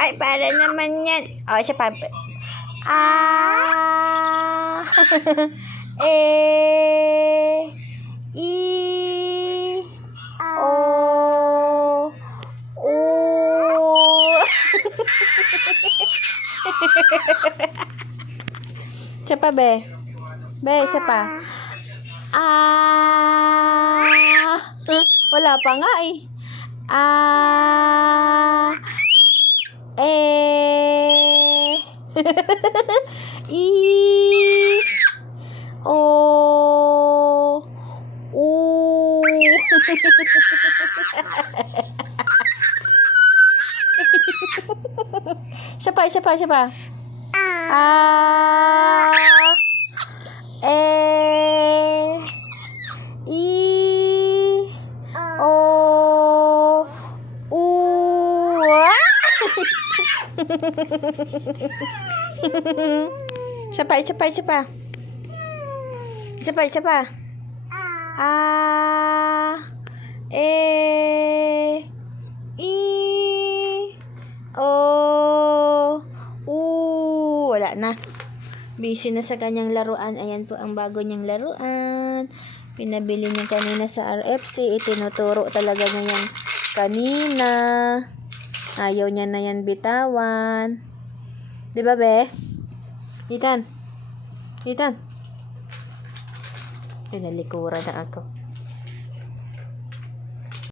Ay, para naman yan. O, siya pa. Ah. E. I. O. U. Siya pa, be. Be, siya pa. Ah. Wala pa nga eh. Ah. Eh. I. O. U. Siya pa, siya pa, siya pa. Ah. Eh. I. O. U. Siya pa, siya pa, siya pa. Siya pa, siya pa. A. E. I. O. U. Wala na. Busy na sa kanyang laruan. Ayan po ang bago niyang laruan. Pinabili niya kanina sa RFC. Itinuturo talaga niya yan kanina. Ayaw niya na yan bitawan. Diba, be? Ethan. Ethan. Pinalikuran na ako.